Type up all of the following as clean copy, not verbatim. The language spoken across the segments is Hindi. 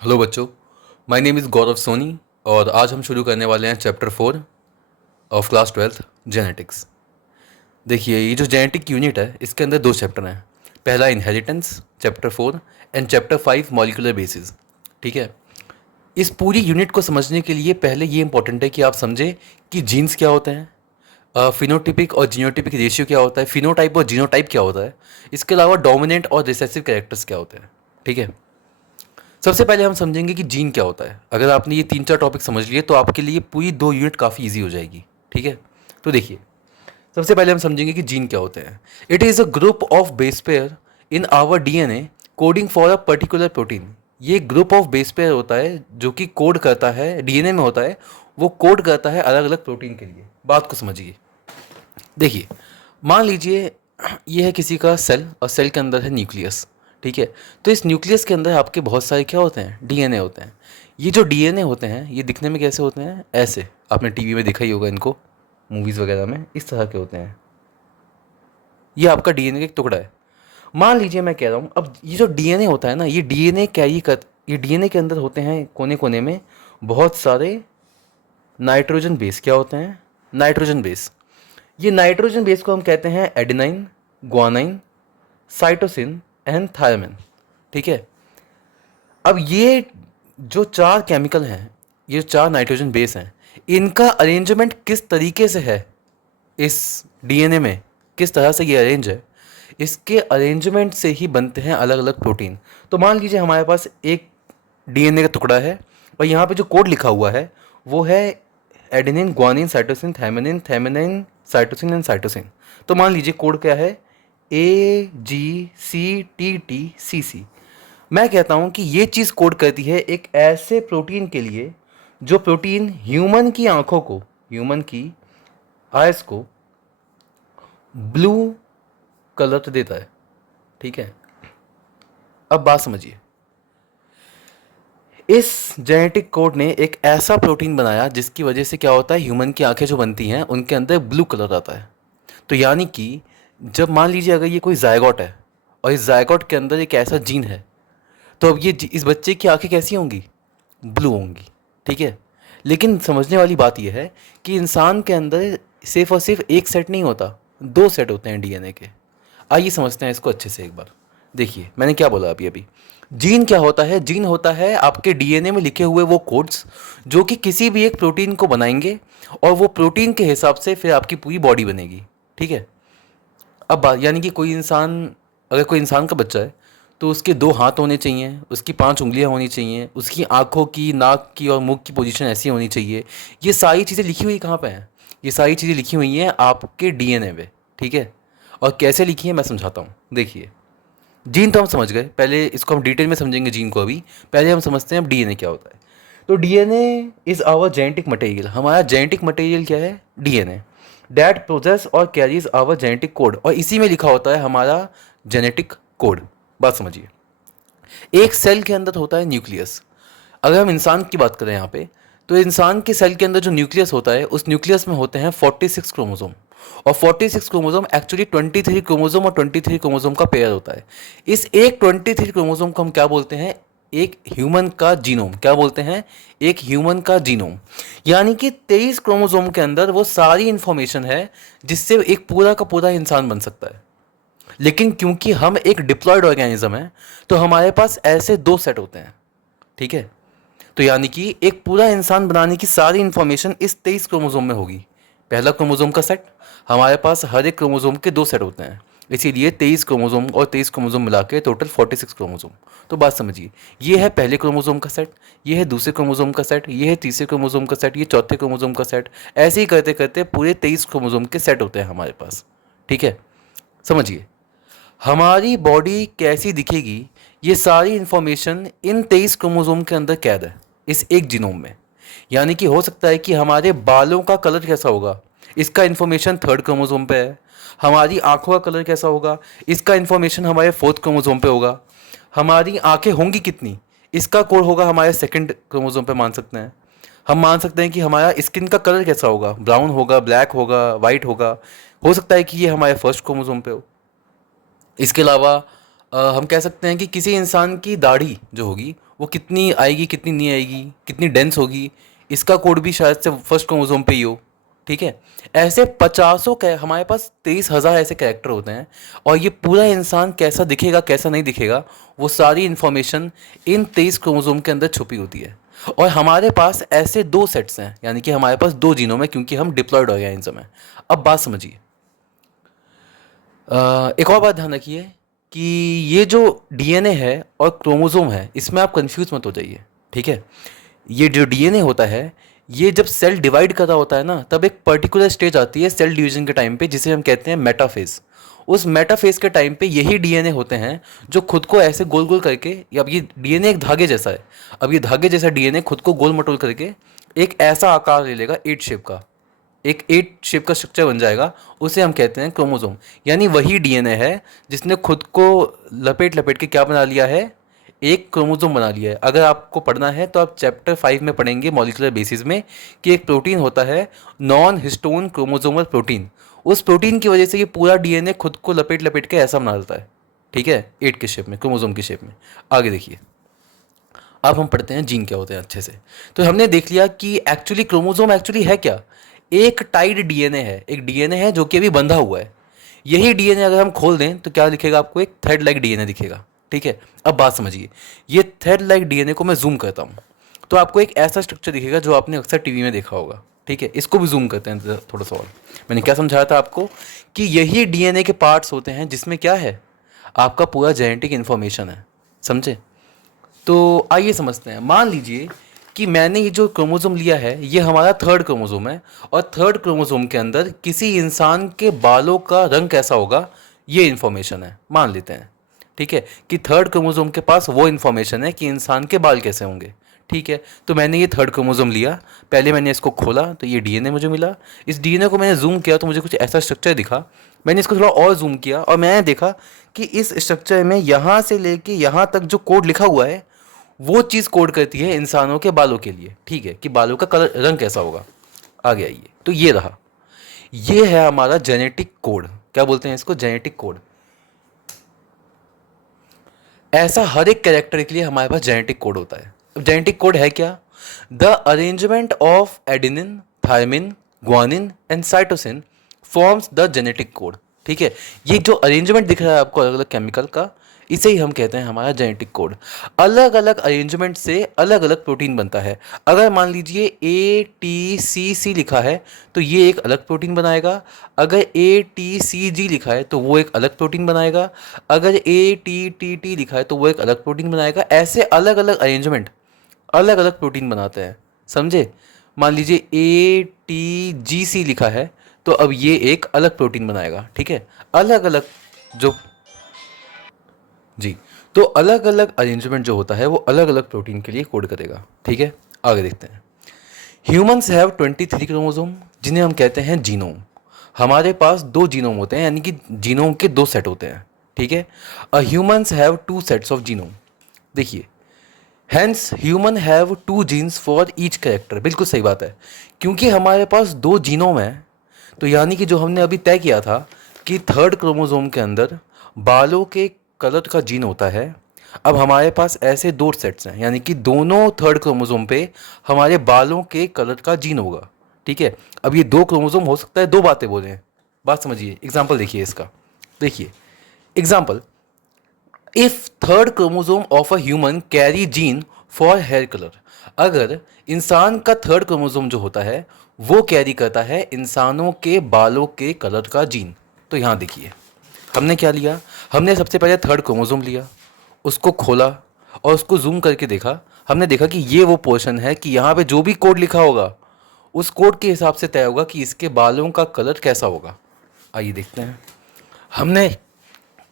हेलो बच्चों, माय नेम इज़ गौरव सोनी और आज हम शुरू करने वाले हैं chapter 4 of class 12th genetics. देखिए, ये जो जेनेटिक यूनिट है इसके अंदर दो चैप्टर हैं। पहला inheritance chapter 4 and chapter 5 molecular basis. ठीक है। इस पूरी यूनिट को समझने के लिए पहले ये इंपॉर्टेंट है कि आप समझें कि जीन्स क्या होते हैं, फिनोटिपिक और जीनोटिपिक रेशियो क्या होता है, फिनोटाइप और जीनोटाइप क्या होता है, इसके अलावा डोमिनेंट और रिसेसिव कैरेक्टर्स क्या होते हैं। ठीक है। सबसे पहले हम समझेंगे कि जीन क्या होता है। अगर आपने ये तीन चार टॉपिक समझ लिए तो आपके लिए पूरी दो यूनिट काफ़ी इजी हो जाएगी। ठीक है। तो देखिए, सबसे पहले हम समझेंगे कि जीन क्या होते हैं। It is a group of base pair in our DNA coding for a particular protein. ये ग्रुप ऑफ बेस पेयर होता है जो कि कोड करता है, डीएनए में होता है, वो कोड करता है अलग अलग प्रोटीन के लिए। बात को समझिए। देखिए, मान लीजिए ये है किसी का सेल और सेल के अंदर है न्यूक्लियस। ठीक है। तो इस न्यूक्लियस के अंदर आपके बहुत सारे क्या होते हैं, डीएनए होते हैं। ये जो डीएनए होते हैं ये दिखने में कैसे होते हैं, ऐसे आपने टीवी में देखा ही होगा इनको, मूवीज़ वगैरह में इस तरह के होते हैं। ये आपका डीएनए का एक टुकड़ा है। मान लीजिए मैं कह रहा हूँ, अब ये जो डीएनए होता है ना, ये डीएनए कैरी कर, ये डीएनए के अंदर होते हैं कोने कोने में बहुत सारे नाइट्रोजन बेस। क्या होते हैं, नाइट्रोजन बेस। ये नाइट्रोजन बेस को हम कहते हैं adenine, guanine, cytosine and thymine. ठीक है। अब ये जो चार केमिकल हैं, ये चार नाइट्रोजन बेस हैं, इनका अरेंजमेंट किस तरीके से है इस डीएनए में, किस तरह से ये अरेंज है, इसके अरेंजमेंट से ही बनते हैं अलग अलग प्रोटीन। तो मान लीजिए हमारे पास एक डीएनए का टुकड़ा है और यहाँ पे जो कोड लिखा हुआ है वो है adenine, guanine, cytosine, thymine, thymine, cytosine and cytosine. तो मान लीजिए कोड क्या है, AGCTTCC। मैं कहता हूँ कि ये चीज़ कोड करती है एक ऐसे प्रोटीन के लिए जो प्रोटीन ह्यूमन की आंखों को, ह्यूमन की आइज को ब्लू कलर तो देता है। ठीक है। अब बात समझिए, इस जेनेटिक कोड ने एक ऐसा प्रोटीन बनाया जिसकी वजह से क्या होता है, ह्यूमन की आंखें जो बनती हैं उनके अंदर ब्लू कलर आता है। तो यानी कि जब मान लीजिए अगर ये कोई जायगोट है और इस जायगोट के अंदर एक ऐसा जीन है, तो अब ये इस बच्चे की आंखें कैसी होंगी, ब्लू होंगी। ठीक है। लेकिन समझने वाली बात यह है कि इंसान के अंदर सिर्फ और सिर्फ एक सेट नहीं होता, दो सेट होते हैं डीएनए के। आइए समझते हैं इसको अच्छे से एक बार। देखिए, मैंने क्या बोला अभी अभी। जीन क्या होता है, जीन होता है आपके डीएनए में लिखे हुए वो कोड्स जो कि किसी भी एक प्रोटीन को बनाएंगे और वो प्रोटीन के हिसाब से फिर आपकी पूरी बॉडी बनेगी। ठीक है। अब बात यानी कि कोई इंसान, अगर कोई इंसान का बच्चा है तो उसके दो हाथ होने चाहिए, उसकी पांच उंगलियां होनी चाहिए, उसकी आंखों की, नाक की और मुंह की पोजीशन ऐसी होनी चाहिए। ये सारी चीज़ें लिखी हुई कहाँ पे हैं, ये सारी चीज़ें लिखी हुई हैं आपके डीएनए पे। ठीक है। और कैसे लिखी है मैं समझाता हूँ। देखिए, जीन तो हम समझ गए, पहले इसको हम डिटेल में समझेंगे जीन को। अभी पहले हम समझते हैं अब डीएनए क्या होता है। तो DNA is our genetic material. हमारा जेनेटिक मटेरियल क्या है, डीएनए। डैट प्रोसेस और कैरीज आवर जेनेटिक कोड, और इसी में लिखा होता है हमारा जेनेटिक कोड। बात समझिए, एक सेल के अंदर होता है न्यूक्लियस। अगर हम इंसान की बात करें यहाँ पे, तो इंसान के सेल के अंदर जो न्यूक्लियस होता है उस न्यूक्लियस में होते हैं 46 क्रोमोसोम। और 46 क्रोमोसोम एक्चुअली 23 क्रोमोसोम और 23 क्रोमोसोम का पेयर होता है। इस एक 23 क्रोमोसोम को हम क्या बोलते हैं, एक ह्यूमन का जीनोम। क्या बोलते हैं, एक ह्यूमन का जीनोम। यानी कि 23 क्रोमोसोम के अंदर वो सारी इंफॉर्मेशन है जिससे एक पूरा का पूरा इंसान बन सकता है। लेकिन क्योंकि हम एक डिप्लॉयड ऑर्गेनिज्म है तो हमारे पास ऐसे दो सेट होते हैं। ठीक है। तो यानी कि एक पूरा इंसान बनाने की सारी इंफॉर्मेशन इस 23 क्रोमोसोम में होगी। पहला क्रोमोसोम का सेट, हमारे पास हर एक क्रोमोसोम के दो सेट होते हैं, इसीलिए 23 क्रोमोसोम और 23 क्रोमोसोम मिला के टोटल 46 क्रोमोसोम। तो बात समझिए, ये है पहले क्रोमोसोम का सेट, ये है दूसरे क्रोमोसोम का सेट, ये है तीसरे क्रोमोसोम का सेट, ये चौथे क्रोमोसोम का सेट। ऐसे ही करते करते पूरे 23 क्रोमोसोम के सेट होते हैं हमारे पास। ठीक है। समझिए, हमारी बॉडी कैसी दिखेगी, ये सारी इंफॉर्मेशन इन 23 क्रोमोसोम के अंदर कैद है इस एक जीनोम में। यानी कि हो सकता है कि हमारे बालों का कलर कैसा होगा, इसका इंफॉर्मेशन थर्ड क्रोमोसोम पे है। हमारी आंखों का कलर कैसा होगा, इसका इंफॉर्मेशन हमारे फोर्थ क्रोमोसोम पे होगा। हमारी आंखें होंगी कितनी, इसका कोड होगा हमारे सेकंड क्रोमोसोम पे, मान सकते हैं। हम मान सकते हैं कि हमारा स्किन का कलर कैसा होगा, ब्राउन होगा, ब्लैक होगा, वाइट होगा। हो सकता है कि ये हमारे फर्स्ट क्रोमोसोम पे हो। इसके अलावा हम कह सकते हैं कि किसी इंसान की दाढ़ी जो होगी वो कितनी आएगी कितनी नहीं आएगी, कितनी डेंस होगी, इसका कोड भी शायद से फर्स्ट क्रोमोसोम पे ही हो। ठीक है, ऐसे पचासों हमारे पास 23,000 ऐसे कैरेक्टर होते हैं, और ये पूरा इंसान कैसा दिखेगा कैसा नहीं दिखेगा वो सारी इन्फॉर्मेशन इन 23 क्रोमोसोम के अंदर छुपी होती है। और हमारे पास ऐसे दो सेट्स हैं, यानी कि हमारे पास दो जीनोम है, क्योंकि हम डिप्लॉयड हो गए हैं इन समय। अब बात समझिए, एक और बात ध्यान रखिए कि ये जो डीएनए है और क्रोमोसोम है, इसमें आप कंफ्यूज मत हो जाइए। ठीक है, ये जो डीएनए होता है, ये जब सेल डिवाइड कर रहा होता है ना, तब एक पर्टिकुलर स्टेज आती है सेल डिवीजन के टाइम पे, जिसे हम कहते हैं मेटाफेज। उस मेटाफेज के टाइम पे यही डीएनए होते हैं जो खुद को ऐसे गोल गोल करके, या अब ये डीएनए एक धागे जैसा है, अब ये धागे जैसा डीएनए खुद को गोल मटोल करके एक ऐसा आकार ले लेगा, एट शेप का, एक एट शेप का स्ट्रक्चर बन जाएगा, उसे हम कहते हैं क्रोमोसोम। यानी वही डीएनए है जिसने खुद को लपेट लपेट के क्या बना लिया है, एक क्रोमोसोम बना लिया है। अगर आपको पढ़ना है तो आप चैप्टर 5 में पढ़ेंगे मॉलिक्यूलर बेसिस में, कि एक प्रोटीन होता है नॉन हिस्टोन क्रोमोसोमल प्रोटीन। उस प्रोटीन की वजह से ये पूरा डीएनए खुद को लपेट लपेट के ऐसा बना देता है। ठीक है, एट के शेप में, क्रोमोसोम की शेप में। आगे देखिए, अब हम पढ़ते हैं जीन क्या होते हैं अच्छे से। तो हमने देख लिया कि एक्चुअली क्रोमोसोम एक्चुअली है क्या, एक टाइड डीएनए है, एक डीएनए है जो कि अभी बंधा हुआ है। यही डीएनए अगर हम खोल दें तो क्या दिखेगा आपको, एक थ्रेड लाइक डीएनए दिखेगा। ठीक है, अब बात समझिए, ये थ्रेड लाइक डीएनए को मैं जूम करता हूँ तो आपको एक ऐसा स्ट्रक्चर दिखेगा जो आपने अक्सर टीवी में देखा होगा। ठीक है, इसको भी जूम करते हैं थोड़ा सा और। मैंने क्या समझाया था आपको कि यही डीएनए के पार्ट्स होते हैं जिसमें क्या है, आपका पूरा जेनेटिक इन्फॉर्मेशन है। समझे? तो आइए समझते हैं। मान लीजिए कि मैंने ये जो क्रोमोसोम लिया है ये हमारा थर्ड क्रोमोसोम है, और थर्ड क्रोमोसोम के अंदर किसी इंसान के बालों का रंग कैसा होगा ये इन्फॉर्मेशन है, मान लेते हैं। ठीक है, कि थर्ड क्रोमोसोम के पास वो इन्फॉर्मेशन है कि इंसान के बाल कैसे होंगे। ठीक है, तो मैंने ये थर्ड क्रोमोसोम लिया, पहले मैंने इसको खोला तो ये डीएनए मुझे मिला। इस डीएनए को मैंने जूम किया तो मुझे कुछ ऐसा स्ट्रक्चर दिखा। मैंने इसको थोड़ा और जूम किया और मैंने देखा कि इस स्ट्रक्चर में यहाँ से लेके यहाँ तक जो कोड लिखा हुआ है वो चीज़ कोड करती है इंसानों के बालों के लिए। ठीक है, कि बालों का कलर रंग कैसा होगा। आगे आइए, तो ये रहा, ये है हमारा जेनेटिक कोड। क्या बोलते हैं इसको, जेनेटिक कोड। ऐसा हर एक कैरेक्टर के लिए हमारे पास जेनेटिक कोड होता है। अब जेनेटिक कोड है क्या, the arrangement of adenine, thymine, guanine and cytosine forms the genetic code. ठीक है, ये जो अरेंजमेंट दिख रहा है आपको अलग अलग केमिकल का, इसे ही हम कहते हैं हमारा जेनेटिक कोड। अलग अलग अरेंजमेंट से अलग अलग प्रोटीन बनता है। अगर मान लीजिए ATCC लिखा है तो ये एक अलग प्रोटीन बनाएगा, अगर ATCG लिखा है तो वो एक अलग प्रोटीन बनाएगा, अगर ATTT लिखा है तो वो एक अलग प्रोटीन बनाएगा। ऐसे अलग अलग अरेंजमेंट अलग अलग प्रोटीन बनाते हैं। समझे? मान लीजिए ATGC लिखा है तो अब ये एक अलग प्रोटीन बनाएगा। ठीक है, अलग अलग जो, जी, तो अलग अलग अरेंजमेंट जो होता है वो अलग अलग प्रोटीन के लिए कोड करेगा। ठीक है, आगे देखते हैं। ह्यूमंस हैव 23 क्रोमोसोम जिन्हें हम कहते हैं जीनोम। हमारे पास दो जीनोम होते हैं, यानी कि जीनोम के दो सेट होते हैं। ठीक है, humans have two sets of genome. देखिए, hence human have two genes for each character. बिल्कुल सही बात है, क्योंकि हमारे पास दो जीनोम हैं, तो यानी कि जो हमने अभी तय किया था कि थर्ड क्रोमोसोम के अंदर बालों के कलर का जीन होता है, अब हमारे पास ऐसे दो सेट्स हैं, यानी कि दोनों थर्ड क्रोमोसोम पे हमारे बालों के कलर का जीन होगा। ठीक है, अब ये दो क्रोमोसोम हो सकता है दो बातें बोलें। बात समझिए, एग्जाम्पल देखिए इसका। देखिए example, if third chromosome of a human carry gene for hair colour. अगर इंसान का थर्ड क्रोमोसोम जो होता है वो कैरी करता है इंसानों के बालों के कलर का जीन, तो यहाँ देखिए हमने क्या लिया, हमने सबसे पहले थर्ड क्रोमोसोम लिया, उसको खोला और उसको जूम करके देखा। हमने देखा कि ये वो पोर्शन है कि यहाँ पे जो भी कोड लिखा होगा उस कोड के हिसाब से तय होगा कि इसके बालों का कलर कैसा होगा। आइए देखते हैं, हमने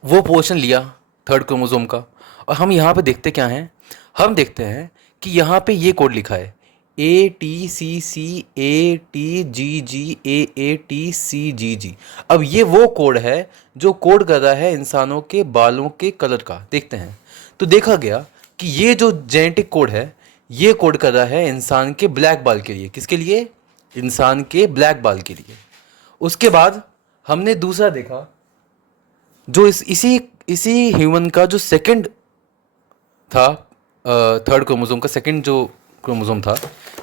वो पोर्शन लिया थर्ड क्रोमोसोम का, और हम यहाँ पे देखते क्या हैं, हम देखते हैं कि यहाँ पे ये कोड लिखा है ATCC ATGG AATCGG। अब ये वो कोड है जो कोड कर रहा है इंसानों के बालों के कलर का। देखते हैं, तो देखा गया कि ये जो जेनेटिक कोड है ये कोड कर रहा है इंसान के ब्लैक बाल के लिए। किसके लिए? इंसान के ब्लैक बाल के लिए। उसके बाद हमने दूसरा देखा, जो इसी इसी ह्यूमन का जो सेकंड था थर्ड क्रोमोसोम का सेकंड जो क्रोमोसोम था,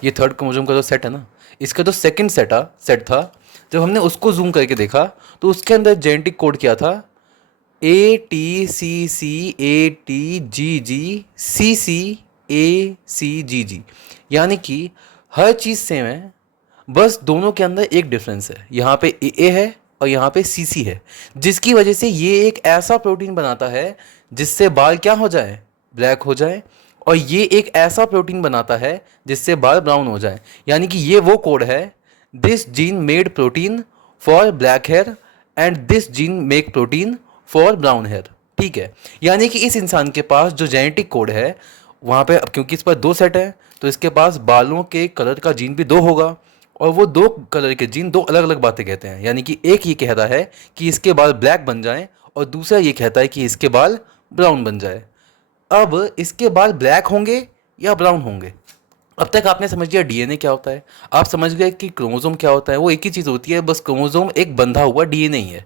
ये थर्ड क्रोमोसोम का जो सेट है ना, इसका जो सेकंड सेट था, जब हमने उसको जूम करके देखा तो उसके अंदर जेनेटिक कोड क्या था, ATCC ATGG CC ACGG, यानी कि हर चीज़ सेम है, बस दोनों के अंदर एक डिफरेंस है, यहाँ पे ए है और यहाँ पे सीसी है, जिसकी वजह से ये एक ऐसा प्रोटीन बनाता है जिससे बाल क्या हो जाए, ब्लैक हो जाए, और ये एक ऐसा प्रोटीन बनाता है जिससे बाल ब्राउन हो जाए। यानी कि ये वो कोड है, this gene made protein for black hair and this gene make protein for brown hair. ठीक है, यानी कि इस इंसान के पास जो जेनेटिक कोड है वहाँ पे, अब क्योंकि इस पर दो सेट है तो इसके पास बालों के कलर का जीन भी दो होगा, और वो दो कलर के जीन दो अलग अलग बातें कहते हैं। यानी कि एक ये कहता है कि इसके बाल ब्लैक बन जाएं और दूसरा ये कहता है कि इसके बाल ब्राउन बन जाए। अब इसके बाल ब्लैक होंगे या ब्राउन होंगे। अब तक आपने समझ लिया डीएनए क्या होता है, आप समझ गए कि क्रोमोसोम क्या होता है, वो एक ही चीज़ होती है, बस क्रोमोसोम एक बंधा हुआ डीएनए ही है।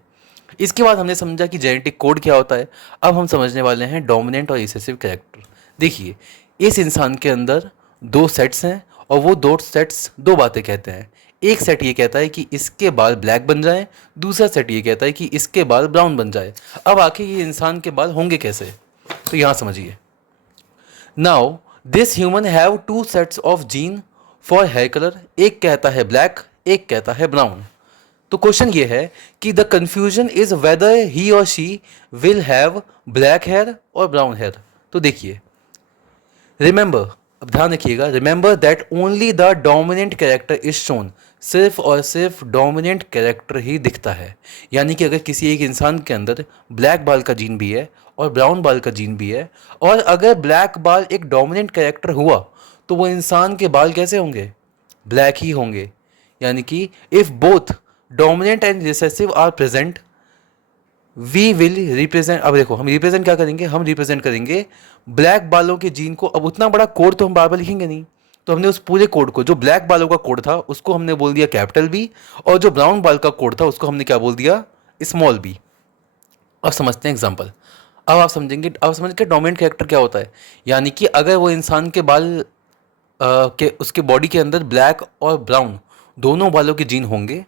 इसके बाद हमने समझा कि जेनेटिक कोड क्या होता है। अब हम समझने वाले हैं डोमिनेंट और रिसेसिव कैरेक्टर। देखिए, इस इंसान के अंदर दो सेट्स हैं और वो दो सेट्स दो बातें कहते हैं। एक सेट ये कहता है कि इसके बाल ब्लैक बन जाएं, दूसरा सेट ये कहता है कि इसके बाल ब्राउन बन जाए। अब आखिर ये इंसान के बाल होंगे कैसे, तो यहाँ समझिए। Now this human have two sets of gene for hair colour, एक कहता है ब्लैक, एक कहता है ब्राउन। तो क्वेश्चन ये है कि the confusion is whether he और she will have black hair और ब्राउन हेयर। तो देखिए, रिमेंबर, अब ध्यान रखिएगा, remember that only the dominant character is shown, सिर्फ और सिर्फ डोमिनेंट कैरेक्टर ही दिखता है। यानी कि अगर किसी एक इंसान के अंदर ब्लैक बाल का जीन भी है और ब्राउन बाल का जीन भी है, और अगर ब्लैक बाल एक डोमिनेंट कैरेक्टर हुआ तो वो इंसान के बाल कैसे होंगे, ब्लैक ही होंगे। यानी कि if both dominant and recessive are present we will represent, अब देखो हम रिप्रेजेंट क्या करेंगे, हम रिप्रेजेंट करेंगे ब्लैक बालों के जीन को। अब उतना बड़ा कोड तो हम बार बार लिखेंगे नहीं, तो हमने उस पूरे कोड को, जो ब्लैक बालों का कोड था उसको हमने बोल दिया कैपिटल बी, और जो ब्राउन बाल का कोड था उसको हमने क्या बोल दिया, स्मॉल बी। अब समझते हैं एग्जाम्पल। अब आप समझेंगे, अब समझ के डोमिनेंट कैरेक्टर क्या होता है। यानी कि अगर वो इंसान के बाल के उसके बॉडी के अंदर ब्लैक और ब्राउन दोनों बालों के जीन होंगे,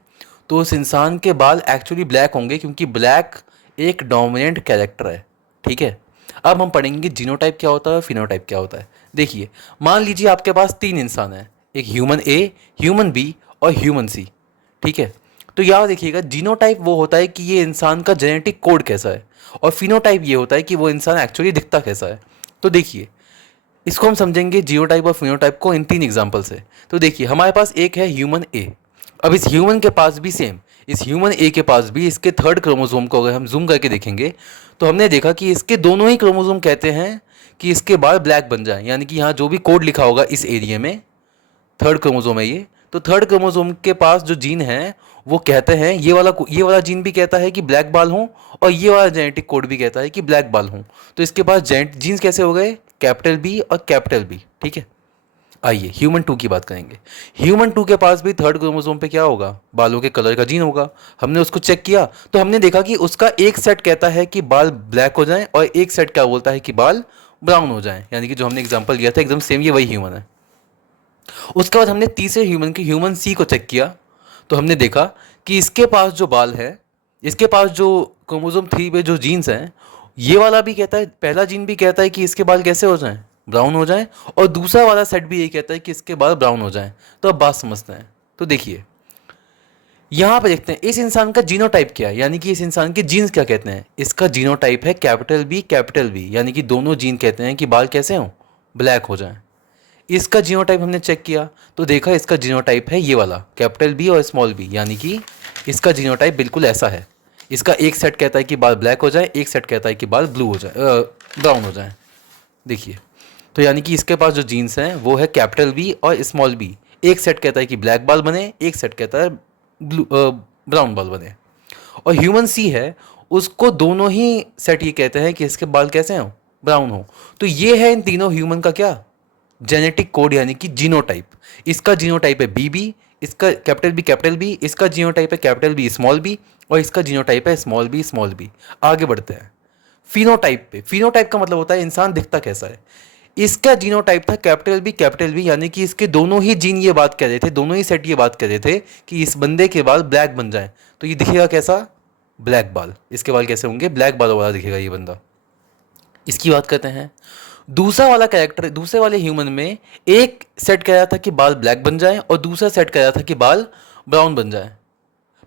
तो उस इंसान के बाल एक्चुअली ब्लैक होंगे, क्योंकि ब्लैक एक डोमिनेंट कैरेक्टर है। ठीक है, अब हम पढ़ेंगे जीनोटाइप क्या होता है, फिनोटाइप क्या होता है। देखिए, मान लीजिए आपके पास तीन इंसान हैं, एक ह्यूमन ए, ह्यूमन बी और ह्यूमन सी। ठीक है, तो याद देखिएगा, जीनोटाइप वो होता है कि ये इंसान का जेनेटिक कोड कैसा है, और फिनोटाइप ये होता है कि वो इंसान एक्चुअली दिखता कैसा है। तो देखिए, इसको हम समझेंगे जीनोटाइप और फिनोटाइप को इन तीन एग्जाम्पल से। तो देखिए, हमारे पास एक है ह्यूमन ए। अब इस ह्यूमन के पास भी सेम, इस ह्यूमन ए के पास भी इसके थर्ड क्रोमोसोम को अगर हम जूम करके देखेंगे तो हमने देखा कि इसके दोनों ही क्रोमोसोम कहते हैं कि इसके बाल ब्लैक बन जाए। यानी कि यहाँ जो भी कोड लिखा होगा इस एरिया में, थर्ड क्रोमोसोम है ये, तो थर्ड क्रोमोसोम के पास जो जीन है वो कहते हैं, ये वाला जीन भी कहता है कि ब्लैक बाल हों, और ये वाला जेनेटिक कोड भी कहता है कि ब्लैक बाल हों। तो इसके पास जीन्स कैसे हो गए, कैपिटल बी और कैपिटल बी। ठीक है, आइए ह्यूमन 2 की बात करेंगे। ह्यूमन 2 के पास भी थर्ड क्रोमोसोम पे क्या होगा, बालों के कलर का जीन होगा। हमने उसको चेक किया तो हमने देखा कि उसका एक सेट कहता है कि बाल ब्लैक हो जाएं, और एक सेट क्या बोलता है कि बाल ब्राउन हो जाएं। यानी कि जो हमने एग्जांपल लिया था एकदम सेम, ये वही ह्यूमन है। उसके बाद हमने तीसरे ह्यूमन के ह्यूमन सी को चेक किया तो हमने देखा कि इसके पास जो बाल है, इसके पास जो क्रोमोसोम 3 पे जो जीन्स हैं, ये वाला भी कहता है, पहला जीन भी कहता है कि इसके बाल कैसे हो जाएं, ब्राउन हो जाएं, और दूसरा वाला सेट भी यही कहता है कि इसके बाल ब्राउन हो जाएं। तो अब बात समझते हैं। तो देखिए, यहाँ पे देखते हैं इस इंसान का जीनोटाइप क्या है, यानी कि इस इंसान के जीन्स क्या कहते हैं। इसका जीनोटाइप है कैपिटल बी, यानी कि दोनों जीन कहते हैं कि बाल कैसे हों, ब्लैक हो जाएं। इसका जीनोटाइप हमने चेक किया तो देखा इसका जीनोटाइप है ये वाला कैपिटल बी और स्मॉल बी, यानी कि इसका जीनोटाइप बिल्कुल ऐसा है। इसका एक सेट कहता है कि बाल ब्लैक हो जाए, एक सेट कहता है कि बाल ब्लू हो जाए, ब्राउन हो जाए। देखिए, तो यानी कि इसके पास जो जीन्स हैं वो है कैपिटल बी और स्मॉल बी। एक सेट कहता है कि ब्लैक बाल बने, एक सेट कहता है ब्राउन बाल बने। और ह्यूमन सी है, उसको दोनों ही सेट ये कहते हैं कि इसके बाल कैसे हों, ब्राउन हो। तो ये है इन तीनों ह्यूमन का क्या, जेनेटिक कोड, यानी कि जीनोटाइप। इसका जीनोटाइप है बी, इसका कैपिटल बी, इसका जीनोटाइप है कैपिटल बी स्मॉल बी, और इसका जीनोटाइप है स्मॉल बी। आगे बढ़ते हैं फिनोटाइप पे। फिनोटाइप का मतलब होता है इंसान दिखता कैसा है। इसका जीनोटाइप था कैपिटल बी, यानी कि इसके दोनों ही जीन ये बात कर रहे थे, दोनों ही सेट ये बात कर रहे थे कि इस बंदे के बाल ब्लैक बन जाए। तो ये दिखेगा कैसा? ब्लैक बाल। इसके बाल कैसे होंगे? ब्लैक बाल वाला दिखेगा ये बंदा। इसकी बात करते हैं। दूसरा वाला कैरेक्टर, दूसरे वाले ह्यूमन में एक सेट कह रहा था कि बाल ब्लैक बन जाए और दूसरा सेट कह रहा था कि बाल ब्राउन बन जाए।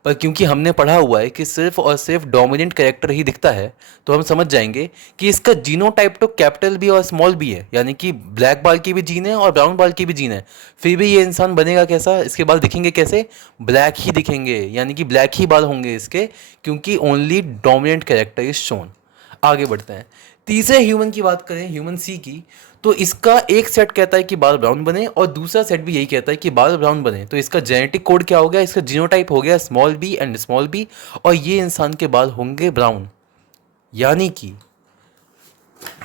पर क्योंकि हमने पढ़ा हुआ है कि सिर्फ और सिर्फ डोमिनेंट कैरेक्टर ही दिखता है, तो हम समझ जाएंगे कि इसका जीनोटाइप तो कैपिटल बी और स्मॉल बी है, यानी कि ब्लैक बाल की भी जीन है और ब्राउन बाल की भी जीन है। फिर भी ये इंसान बनेगा कैसा? इसके बाल दिखेंगे कैसे? ब्लैक ही दिखेंगे, यानी कि ब्लैक ही बाल होंगे इसके, क्योंकि only dominant character is shown. आगे बढ़ते हैं। तीसरे ह्यूमन की बात करें, ह्यूमन सी की, तो इसका एक सेट कहता है कि बाल ब्राउन बने और दूसरा सेट भी यही कहता है कि बाल ब्राउन बने। तो इसका जेनेटिक कोड क्या हो गया? इसका जीनोटाइप हो गया small B and small B, और ये इंसान के बाल होंगे ब्राउन। यानी कि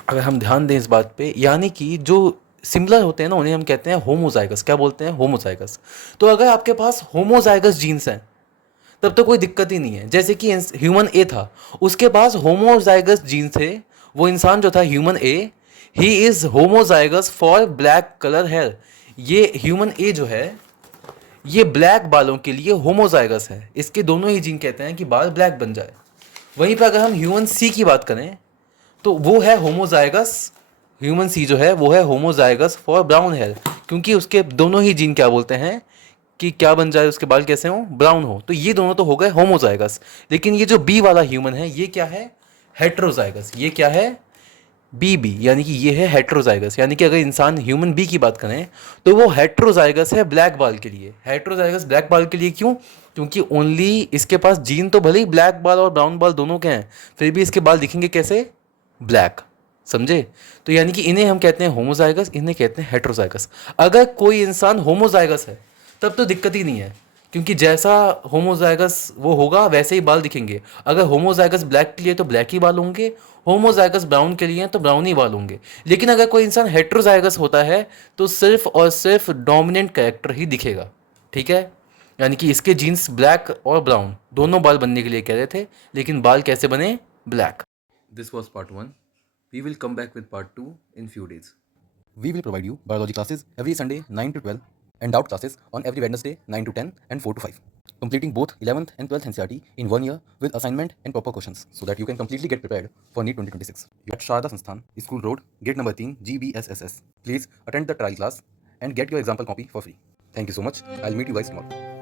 अगर हम ध्यान दें इस बात पे, यानी कि जो सिमिलर होते हैं ना, उन्हें हम कहते हैं होमोजाइगस। क्या बोलते हैं? होमोजाइगस। तो अगर आपके पास होमोजाइगस जीन्स हैं तब तो कोई दिक्कत ही नहीं है। जैसे कि ह्यूमन ए था, उसके पास होमोजाइगस जीन थे। वो इंसान जो था human A, he is homozygous for black colour hair. ये ह्यूमन ए जो है, ये ब्लैक बालों के लिए होमोजाइगस है। इसके दोनों ही जीन कहते हैं कि बाल ब्लैक बन जाए। वहीं पर अगर हम ह्यूमन सी की बात करें तो वो है होमोजाइगस, ह्यूमन सी जो है वो है होमोजाइगस फॉर ब्राउन हेयर, क्योंकि उसके दोनों ही जीन क्या बोलते हैं कि क्या बन जाए, उसके बाल कैसे हो? ब्राउन हो। तो ये दोनों तो हो गए होमोजाइगस। लेकिन ये जो बी वाला ह्यूमन है, ये क्या है? हेट्रोजाइगस। ये क्या है? बी, यानी कि ये है हेट्रोजाइगस। यानी कि अगर इंसान ह्यूमन बी की बात करें तो वो हेट्रोजाइगस है ब्लैक बाल के लिए। हेट्रोजाइगस ब्लैक बाल के लिए क्यों? क्योंकि ओनली इसके पास जीन तो भले ही ब्लैक बाल और ब्राउन बाल दोनों के हैं, फिर भी इसके बाल दिखेंगे कैसे? ब्लैक। समझे? तो यानी कि इन्हें हम कहते हैं होमोजाइगस, इन्हें कहते हैं हेट्रोजाइगस। अगर कोई इंसान होमोजाइगस है तब तो दिक्कत ही नहीं है, क्योंकि जैसा होमोजाइगस वो होगा वैसे ही बाल दिखेंगे। अगर होमोजाइगस ब्लैक के लिए तो ब्लैक ही बाल होंगे, होमोजाइगस ब्राउन के लिए तो ब्राउन ही बाल होंगे। लेकिन अगर कोई इंसान हेट्रोजाइगस होता है तो सिर्फ और सिर्फ डोमिनेंट कैरेक्टर ही दिखेगा। ठीक है? यानी कि इसके जीन्स ब्लैक और ब्राउन दोनों बाल बनने के लिए कह रहे थे, लेकिन बाल कैसे बने? Black. This was part 1. We will come back with part 2 in few days. We will provide you biology classes every Sunday 9 to 12 and doubt classes on every Wednesday 9 to 10 and 4 to 5. Completing both 11th and 12th NCERT in 1 year with assignment and proper questions so that you can completely get prepared for NEET 2026. At Sharda Sansthan, School Road, Gate number 3, GBSSS. Please attend the trial class and get your example copy for free. Thank you so much. I'll meet you guys tomorrow.